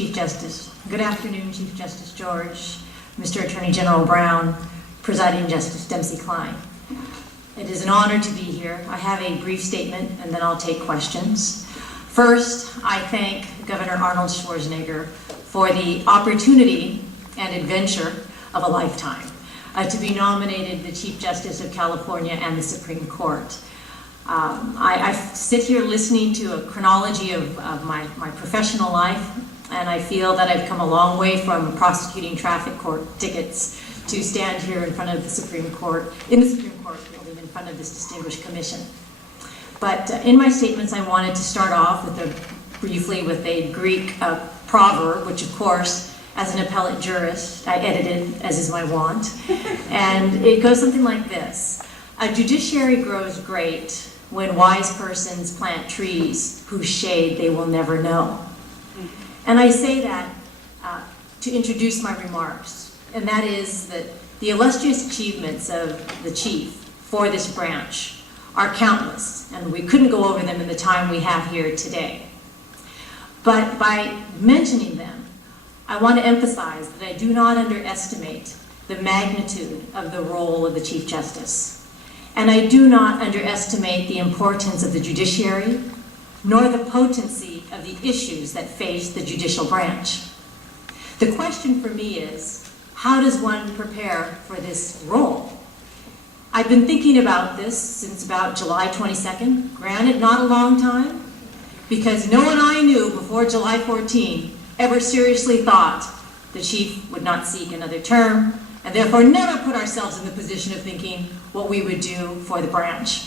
Chief Justice. Good afternoon, Chief Justice George, Mr. Attorney General Brown, Presiding Justice Dempsey-Klein. It is an honor to be here. I have a brief statement and then I'll take questions. First, I thank Governor Arnold Schwarzenegger for the opportunity and adventure of a lifetime to be nominated the Chief Justice of California and the Supreme Court. I sit here listening to a chronology of my professional life, and I feel that I've come a long way from prosecuting traffic court tickets to stand here in front of the Supreme Court, in the Supreme Court building, in front of this distinguished commission. But in my statements, I wanted to start off with briefly with a Greek proverb, which of course, as an appellate jurist, I edited, as is my wont. And it goes something like this: a judiciary grows great when wise persons plant trees whose shade they will never know. And I say that to introduce my remarks, and that is that the illustrious achievements of the chief for this branch are countless, and we couldn't go over them in the time we have here today. But by mentioning them, I want to emphasize that I do not underestimate the magnitude of the role of the Chief Justice. And I do not underestimate the importance of the judiciary, nor the potency of the issues that face the judicial branch. The question for me is, how does one prepare for this role? I've been thinking about this since about July 22nd, granted not a long time, because no one I knew before July 14 ever seriously thought the chief would not seek another term, and therefore never put ourselves in the position of thinking what we would do for the branch.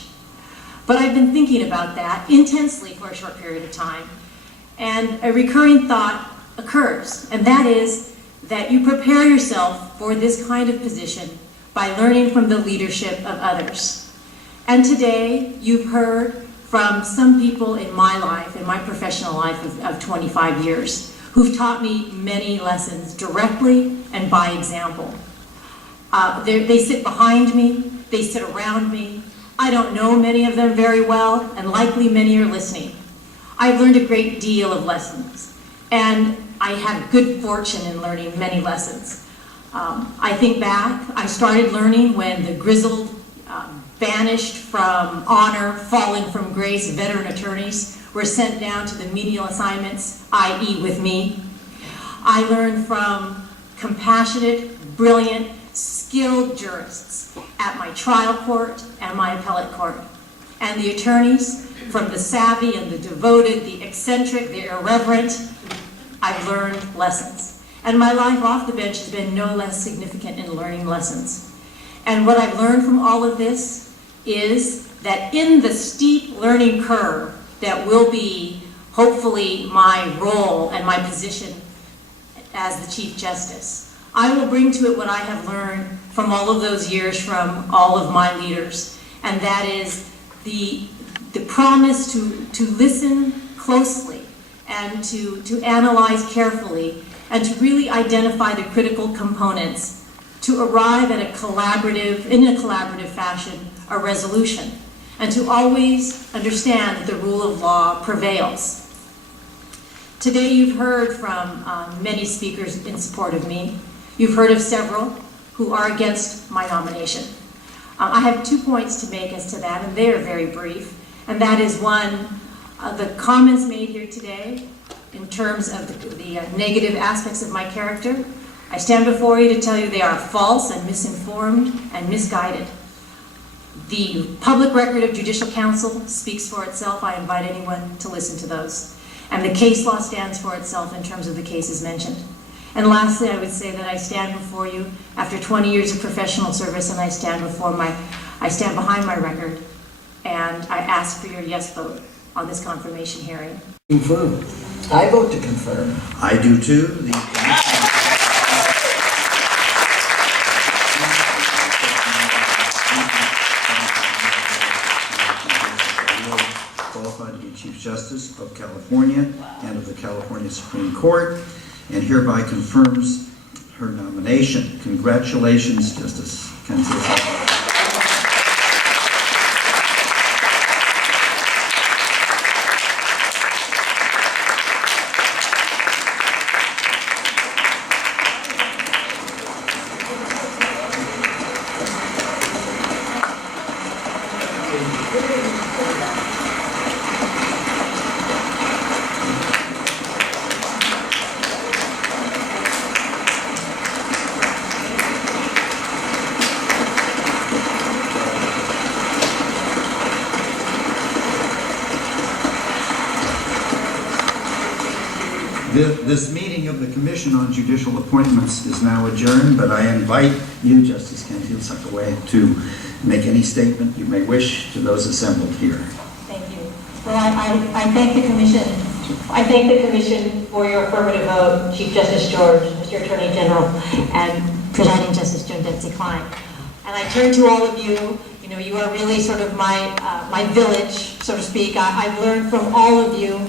But I've been thinking about that intensely for a short period of time, and a recurring thought occurs, and that is that you prepare yourself for this kind of position by learning from the leadership of others. And today, you've heard from some people in my life, in my professional life of 25 years, who've taught me many lessons directly and by example. They sit behind me, they sit around me. I don't know many of them very well, and likely many are listening. I've learned a great deal of lessons, and I had good fortune in learning many lessons. I think back, I started learning when the grizzled, banished from honor, fallen from grace veteran attorneys were sent down to the menial assignments, i.e. with me. I learned from compassionate, brilliant, skilled jurists at my trial court and my appellate court. And the attorneys, from the savvy and the devoted, the eccentric, the irreverent, I've learned lessons. And my life off the bench has been no less significant in learning lessons. And what I've learned from all of this is that in the steep learning curve that will be, hopefully, my role and my position as the Chief Justice, I will bring to it what I have learned from all of those years from all of my leaders, and that is the promise to listen closely and to analyze carefully and to really identify the critical components to arrive at in a collaborative fashion, a resolution, and to always understand that the rule of law prevails. Today you've heard from many speakers in support of me. You've heard of several who are against my nomination. I have 2 points to make as to that, and they are very brief. And that is one, the comments made here today in terms of the negative aspects of my character. I stand before you to tell you they are false and misinformed and misguided. The public record of Judicial Council speaks for itself. I invite anyone to listen to those. And the case law stands for itself in terms of the cases mentioned. And lastly, I would say that I stand before you after 20 years of professional service, and I stand behind my record, and I ask for your yes vote on this confirmation hearing. Confirm. I vote to confirm. I do too. Qualified to be Chief Justice of California and of the California Supreme Court, and hereby confirms her nomination. Congratulations, Justice Cantil-Sakauye. This meeting of the Commission on Judicial Appointments is now adjourned, but I invite you, Justice Cantil-Sakauye, to make any statement you may wish to those assembled here. Thank you. Well, I thank the Commission. I thank the Commission for your affirmative vote, Chief Justice George, Mr. Attorney General, and Presiding Justice Joan Dempsey Klein. And I turn to all of you. You know, you are really sort of my village, so to speak. I've learned from all of you.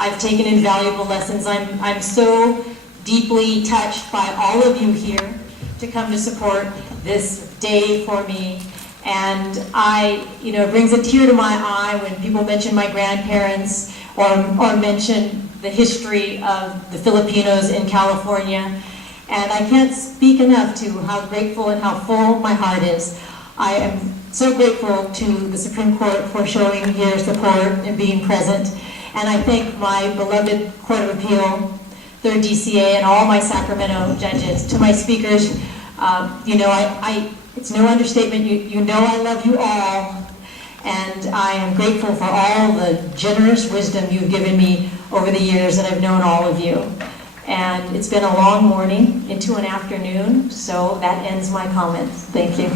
I've taken invaluable lessons. I'm so deeply touched by all of you here to come to support this day for me. And it brings a tear to my eye when people mention my grandparents or mention the history of the Filipinos in California. And I can't speak enough to how grateful and how full my heart is. I am so grateful to the Supreme Court for showing your support and being present. And I thank my beloved Court of Appeal, 3rd DCA, and all my Sacramento judges. To my speakers, it's no understatement. You know I love you all, and I am grateful for all the generous wisdom you've given me over the years that I've known all of you. And it's been a long morning into an afternoon, so that ends my comments. Thank you.